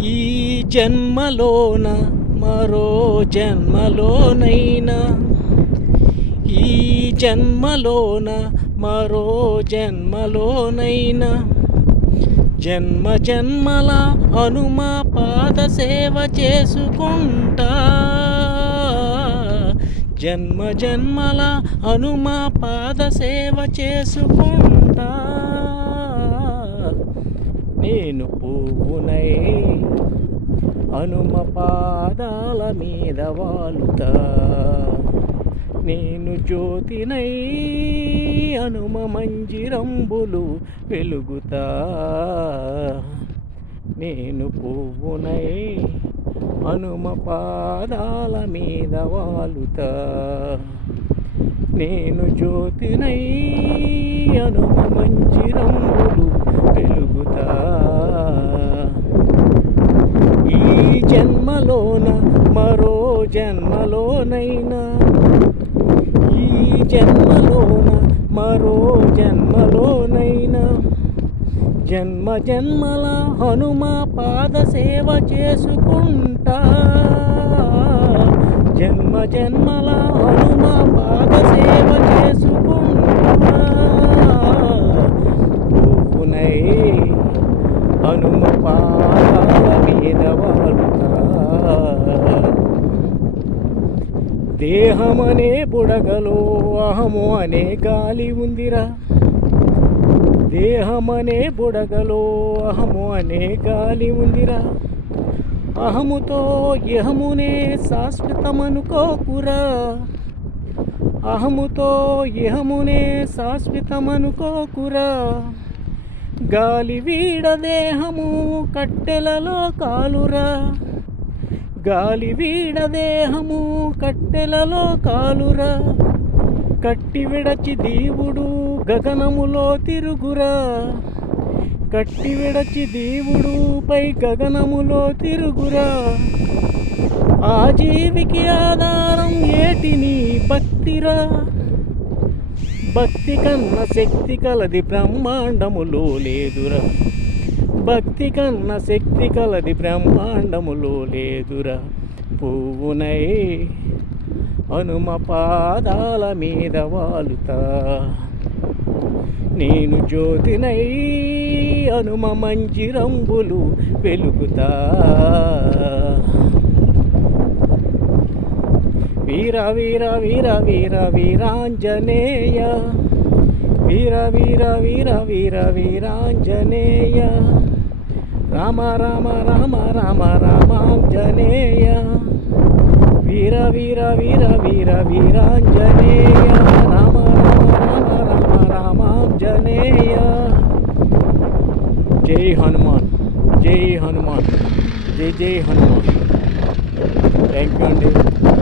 ఈ జన్మలోన మరో జన్మలోనైనా, ఈ జన్మలోన మరో జన్మలోనైనా, జన్మ జన్మల హనుమ పాద సేవ చేసుకుంటా. జన్మ జన్మల హనుమ పాద సేవ చేసుకుంటా. నేను పువ్వునై హనుమ పాదాల మీద వాలుతా. నేను జ్యోతినై హనుమ మంజిరంబులు వెలుగుతా. నేను పువ్వునై హనుమ పాదాల మీద వాలుతా. నేను జ్యోతినై హనుమ మంజిరంబులు వెలుగుతా. ఈ జన్మలోన మరో జన్మలోనైనా, ఈ జన్మలోన మరో జన్మలోనైనా, జన్మ జన్మల హనుమ పాద సేవ చేసుకుంటా. జన్మ జన్మల హనుమ పాద సేవ చేసుకుంటా. పువ్వునై హనుమ పాదాల మీద వాలుతా. దేహమనే బుడగలో అహము అనే గాలి ఉందిరా. దేహమనే బుడగలో అహము అనే గాలి ఉందిరా. అహముతో ఇహమునే శాశ్వతమనుకోకురా. అహముతో ఇహమునే శాశ్వతమనుకోకురా. గాలి వీడ దేహము కట్టెలలో కాలురా. గాలి వీడ దేహము కట్టెలలో కాలురా. కట్టి విడచి దేవుడు గగనములో తిరుగురా. కట్టి విడచి దేవుడు పై గగనములో తిరుగురా. ఆ జీవికి ఆధారం ఏటిని భక్తిరా. భక్తి కన్న శక్తి కలది బ్రహ్మాండములో లేదురా. భక్తి కన్న శక్తి కలది బ్రహ్మాండములో లేదురా. పువ్వునై హనుమ పాదాల మీద వాలుతా. నేను జ్యోతినై హనుమ మంజిరంబులు వెలుగుతా. వీర వీర వీర వీర వీరాంజనేయ, వీర వీర వీర వీర వీరాంజనేయ, రామ రామ రామ రామ రామాంజనేయ, వీర వీర వీర వీర వీరాంజనేయ, రామ రామ రామ రామ రామాంజనేయ. జై హనుమాన్, జై హనుమాన్, జై జై హనుమాన్. థ్యాంక్ యూ అండి.